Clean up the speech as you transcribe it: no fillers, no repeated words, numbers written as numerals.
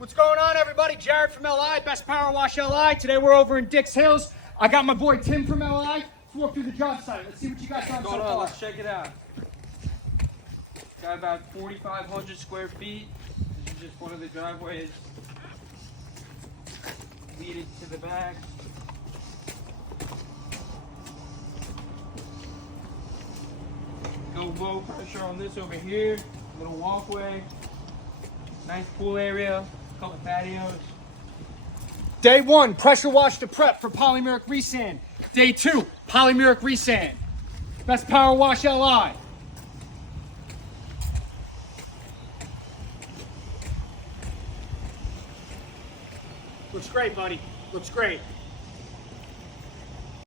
What's going on, everybody? Jared from LI, Best Power Wash LI. Today we're over in Dix Hills. I got my boy Tim from LI. Let's walk through the job site. Let's see what you guys have so far. Let's check it out. Got about 4,500 square feet. This is just one of the driveways leading to the back. Go low pressure on this over here. Little walkway. Nice pool area. Couple patios. Day 1, pressure wash to prep for polymeric resand. Day 2, polymeric resand. Best Power Wash LI. Looks great, buddy. Looks great.